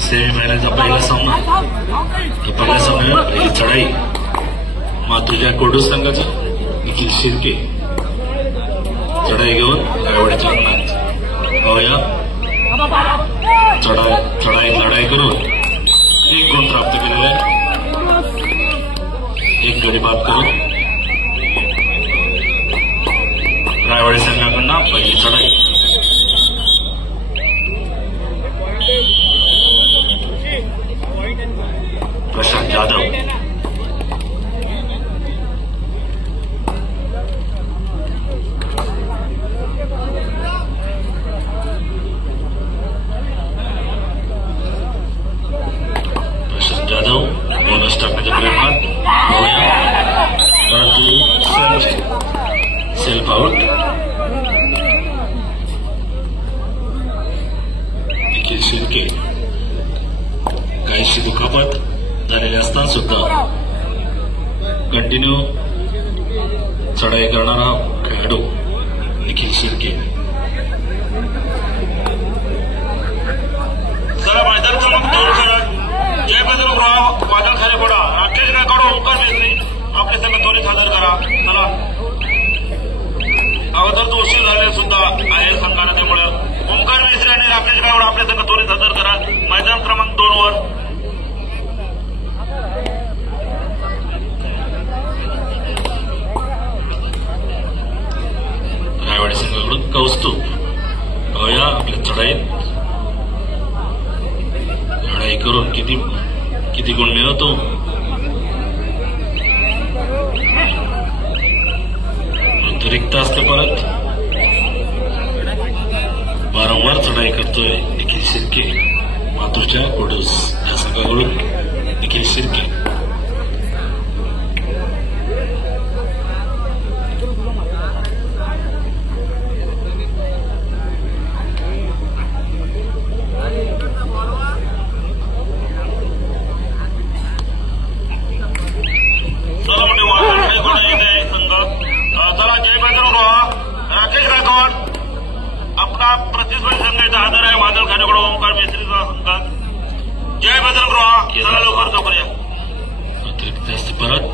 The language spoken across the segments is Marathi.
सेमीफायनलचा पहिला सामना. पहिल्या सामन्यात पहिली चढाई मातृजा कोडू संघाची निखिल शिर्के चढाई घेऊन गायवाडीच्या अंगणात. पाहूया चढाई लढाई करून एक गुण प्राप्त केलेला आहे. एक गडी बाद करून गायवाडी संघाकडून पहिली चढाई. प्रशांत जाधव बोनस टाकण्याच्या प्रयत्नात परंतु सेल्फ आउट. निखिल शिर्के काहीशी दुखापत झालेली असताना सुद्धा कंटिन्यू चढाई करणारा खेळाडू निखिल शिर्के. मैदान क्रमांक 2 खेळात जयभद्र राव बादल खारेपाडा राकेश गायकवाड ओंकार मेत्री आपले संघ त्वरित सादर करा. चला अगोदर तो उशीर झाले सुद्धा आहे संघाने, त्यामुळे ओंकार मेत्री आणि राकेश गायकवाड आपले संघ त्वरित सादर करा मैदान क्रमांक 2 वर. रायवाडी संघाकडून कौस्तुभ. पाहूया आपल्या चढाईत लढाई करून किती गुण मिळवतो. रिक्त असते परत वारंवार चढाई करतोय निखिल शिर्के. मातृच्या कोडूस या संघाकडून निखिल शिर्के. राकेश गायकवाड आपला प्रतिस्पर्धी संघ इथं हजर आहे. बादल खारेपाडा ओंकार मेत्रीचा संघ जय भद्रगृहा. चला लवकर चौकऱ्या अतिरिक्त असते परत.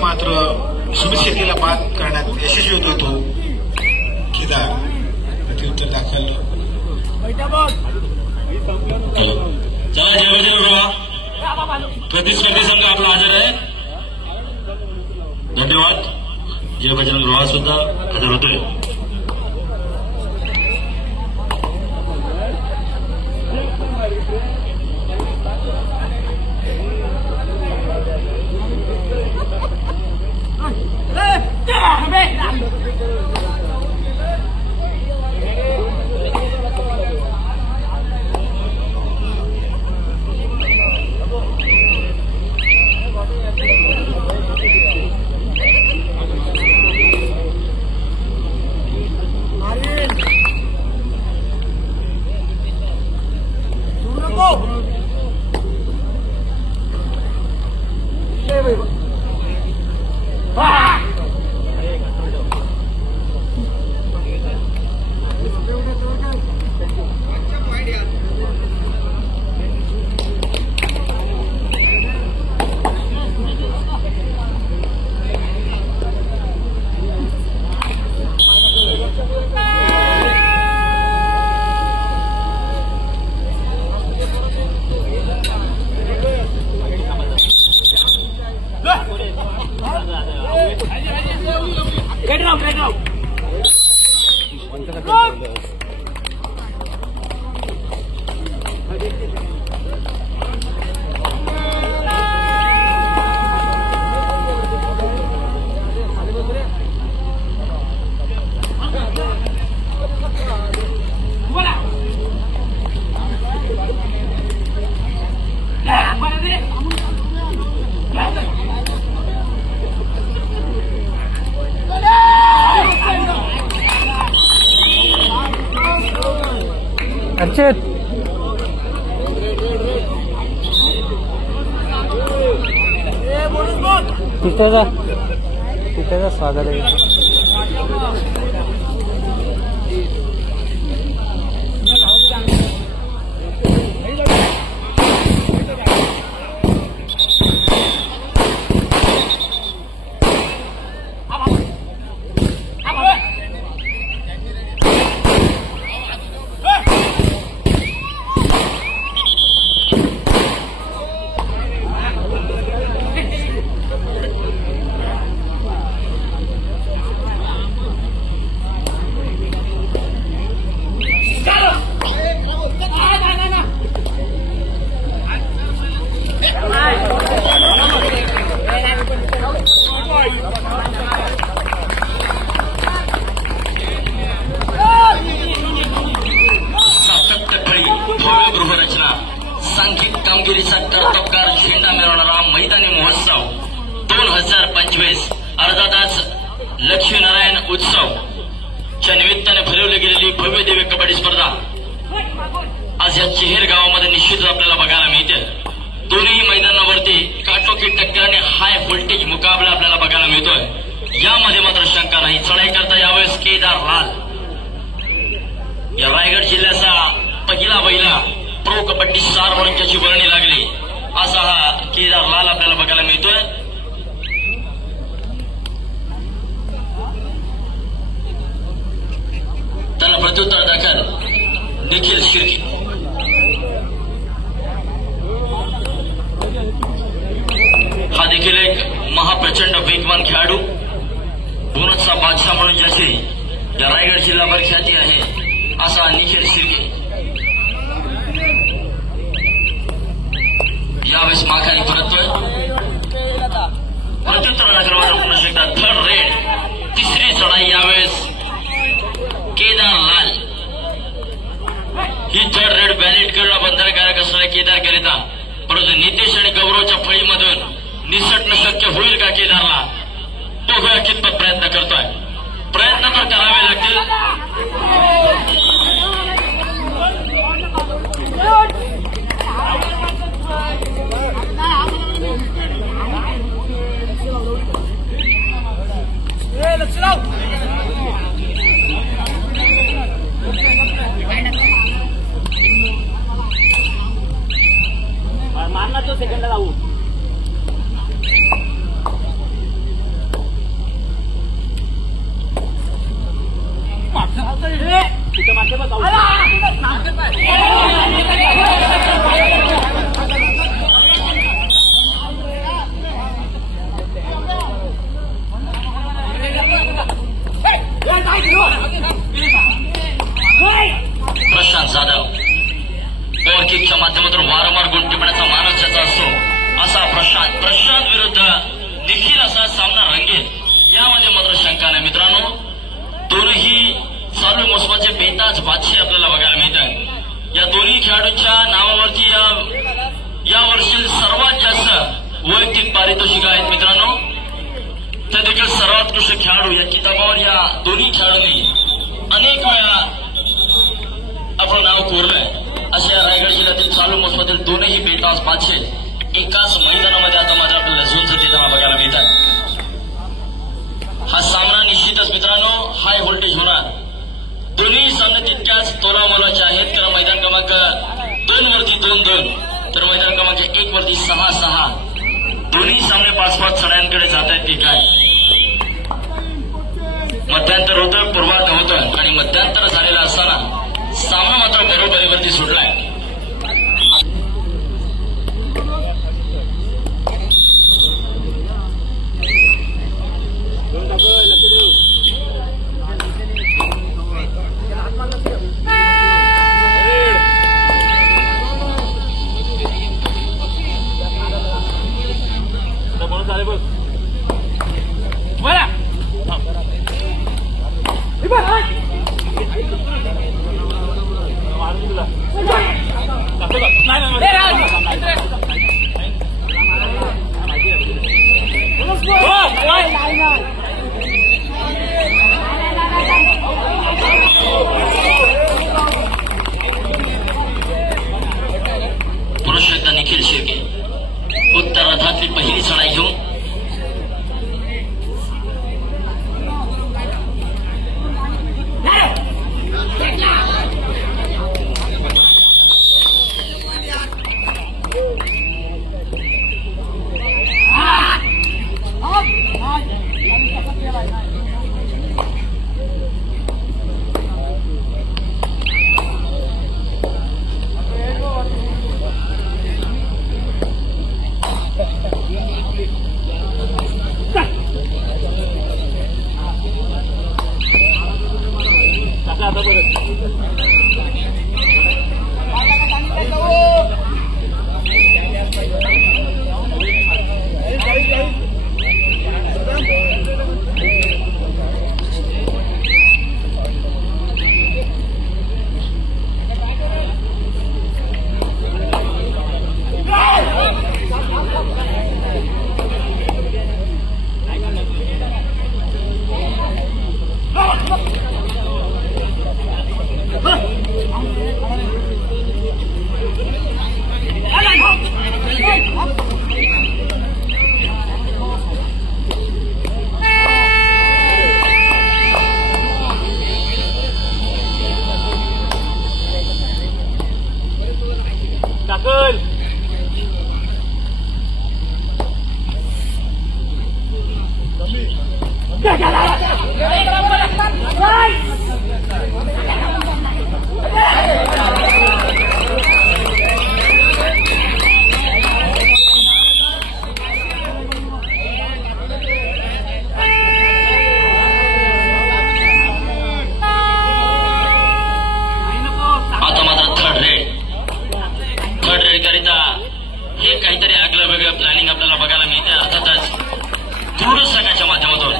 मात्र सुमित शेट्टीला बाद करण्यात यशस्वी होतो. केदार प्रत्युत्तर दाखल. चला जयभद्र प्रतिस्पर्धी संघ आपला हजर आहे. धन्यवाद. जय बजरंग रोहा सुद्धा हजर होतोय. दीक्षित तिथं स्वागत आहे. सांघिक कामगिरीचा कर्तबगार झेंडा मिळवणारा मैदानी महोत्सव 2025 अर्धा तास लक्ष्मीनारायण उत्सव च्या निमित्ताने भरवली गेलेली भव्य दिव्य कबड्डी स्पर्धा आज या चेहेर गावामध्ये निश्चितच आपल्याला बघायला मिळते. दोन्ही मैदानावरती काटोकी टक्कराने हाय व्होल्टेज मुकाबला आपल्याला बघायला मिळतोय. यामध्ये मात्र शंका नाही. चढाई करता यावेळेस केदार लाल या रायगड जिल्ह्याचा पहिला बैला प्रो कबड्डी स्टार म्हणून ज्याची वर्णी लागली असा हा केदार लाल आपल्याला बघायला मिळतोय. त्याला प्रत्युत्तर दाखल निखिल शिर्के. हा देखील एक महाप्रचंड वेगवान खेळाडू, बोनसचा बादशाह म्हणून ज्याची या रायगड जिल्हाभर ख्याती आहे असा निखिल शिर्के यावेळेस माघारी परततोय. प्रत्युत्तर दाखल पुन्हा एकदा थर्ड रेड तिसरी चढाई यावेळेस केदार लाल. ही थर्ड रेड व्हॅलिड करणं बंधनकारक असणाऱ्या केदारकरिता, परंतु नितेश आणि गौरवच्या फळीमधून निसटणं शक्य होईल का केदारला? बघूया कितपत प्रयत्न करतोय. प्रयत्न तर करावे लागतील. मारना तो सेकंड लावू. तिथं मागते बघ. प्रशांत जाधव पॉवर किकच्या माध्यमातून वारंवार गुण टिपण्याचा मानस ज्याचा असतो असा प्रशांत विरुद्ध निखिल असा सामना रंगेल यामध्ये मात्र शंका नाही. मित्रांनो, दोनही चालू मोसमाचे बेताज बादशाह आपल्याला बघायला मिळतात. या दोन्ही खेळाडूंच्या नावावरती या वर्षी सर्वात जास्त वैयक्तिक पारितोषिक आहेत. मित्रांनो, तर देखील सर्वोत्कृष्ट खेळाडू या किताबावर या दोन्ही खेळाडूंनी अनेक वेळा आपलं नाव कोरलंय. अशा रायगड जिल्ह्यातील चालू मोसमातील दोनही बेताज बादशाह एकाच मैदानामध्ये आता मात्र आपल्याला झुंज देताना बघायला मिळतात. हा सामना निश्चितच मित्रांनो हाय व्होल्टेज होणार. दोन्ही सामने तितक्याच तोलामोलाचे आहेत. कारण मैदान क्रमांक 2 वरती 2-2 तर मैदान क्रमांक 1 वरती 6-6. दोन्ही सामने 5-5 चढायांकडे जात आहेत. की काय मध्यांतर होतं, पूर्वार्ध होतं आणि मध्यांतर झालेला असताना सामना मात्र बरोबरीवरती सुटलाय. हे काहीतरी आगळं वेगळं प्लॅनिंग आपल्याला बघायला मिळते. अर्थातच क्रूड संघाच्या माध्यमातून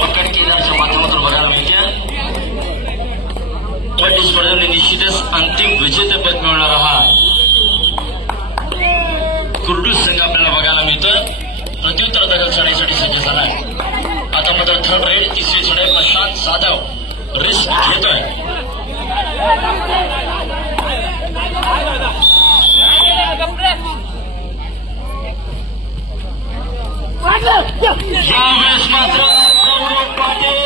पकड केंद्राच्या माध्यमातून बघायला मिळते. पण स्पर्धेने निश्चितच अंतिम विजेतेपद मिळवणारा हा कुर्डू संघ आपल्याला बघायला मिळतं. प्रत्युत्तर दगड चढाईसाठी सज्ज झाला आहे. आता मात्र थर्ड रेड तिसरी चढाई प्रशांत जाधव रिस्क घेतोय. यावेळेस मात्र गौरव पाटील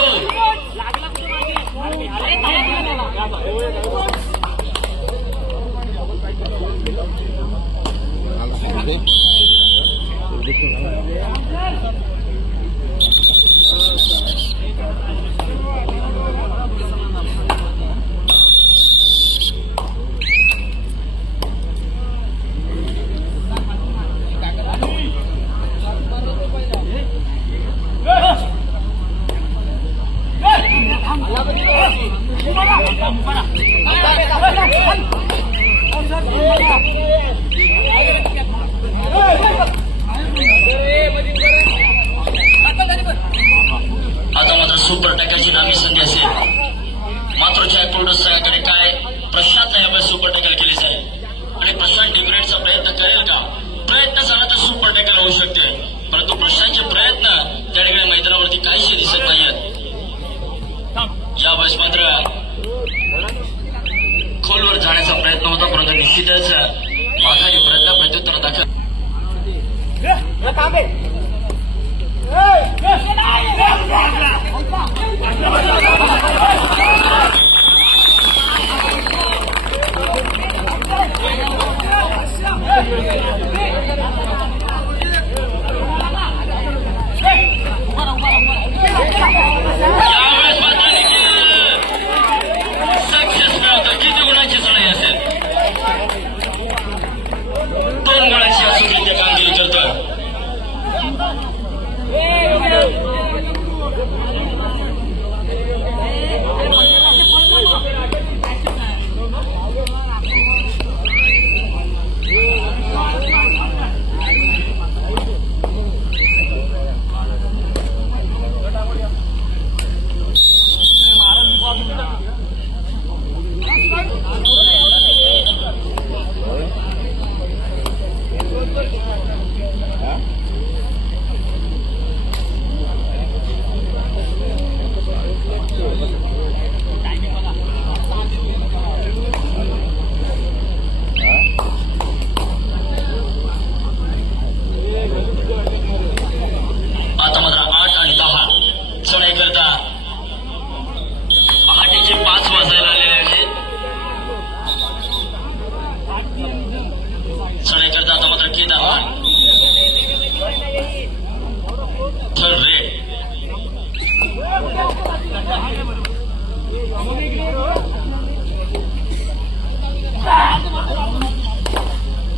आता मात्र सुपर टॅकलची नामी संधी असेल. मात्र जयपूर संघाकडे काय प्रशांत यावेळेस सुपर टॅकल केली जाईल आणि प्रशांत डिग्रेडचा प्रयत्न करेल का? प्रयत्न झाला तर सुपर टॅकल होऊ शकते, परंतु प्रशांतचे प्रयत्न त्या ठिकाणी मैदानावरती काहीशी दिसत नाहीयेत. यावेळेस मात्र खोलवर जाण्याचा प्रयत्न होता, परंतु निश्चितच माघारी प्रयत्न प्रत्युत्तर दाखल. यावेळेस मात्र सक्सेस मिळवतो. किती गुणांची चढाई असेल? 2 गुणांची असून इथे कामगिरी करतोय.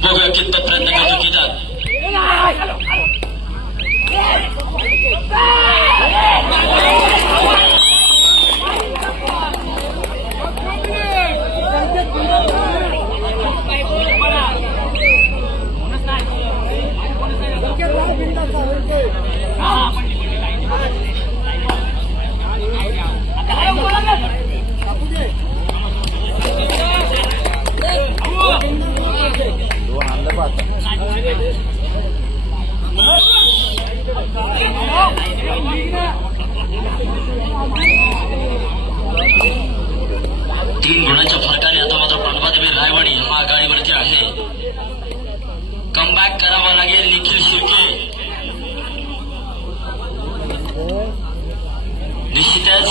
बघूया कितपत प्रयत्न करतो केदार. तीन गुणांच्या फरकाने आता मात्र पांडवादेवी रायवाडी हा आघाडीवरती आहे. कमबॅक करावा लागेल निखिल शिर्के. निश्चितच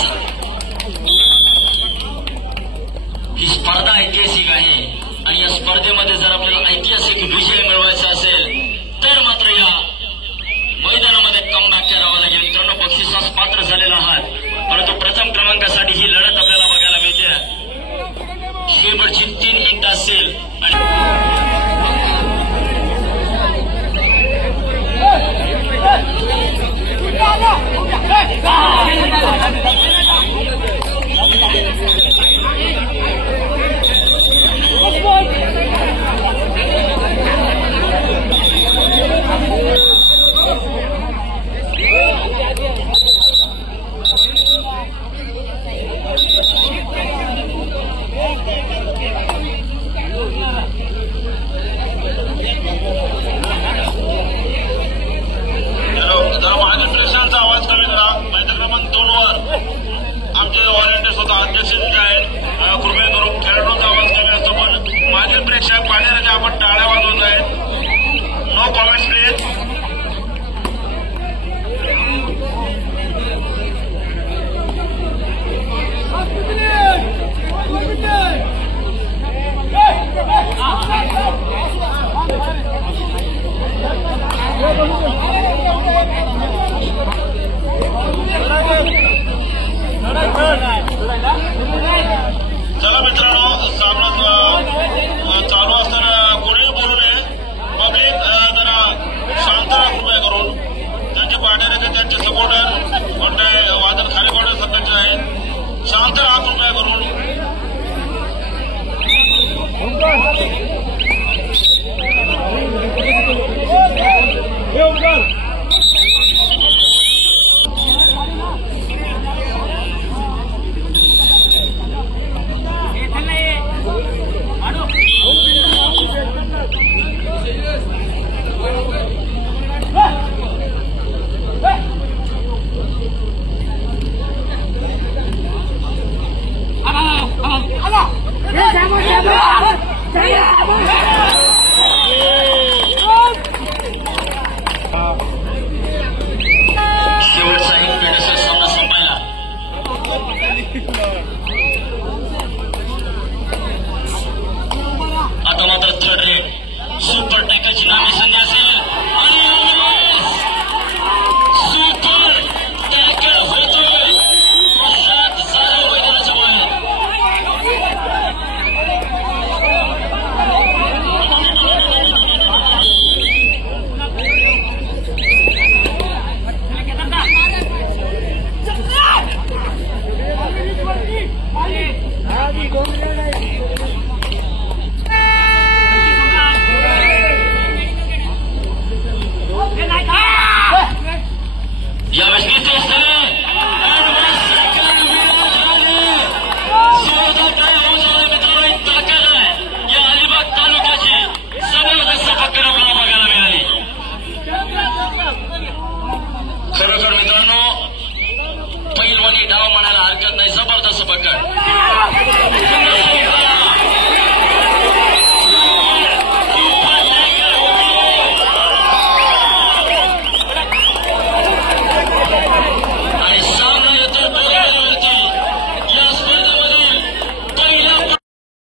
डाव म्हणायला हरकत नाही.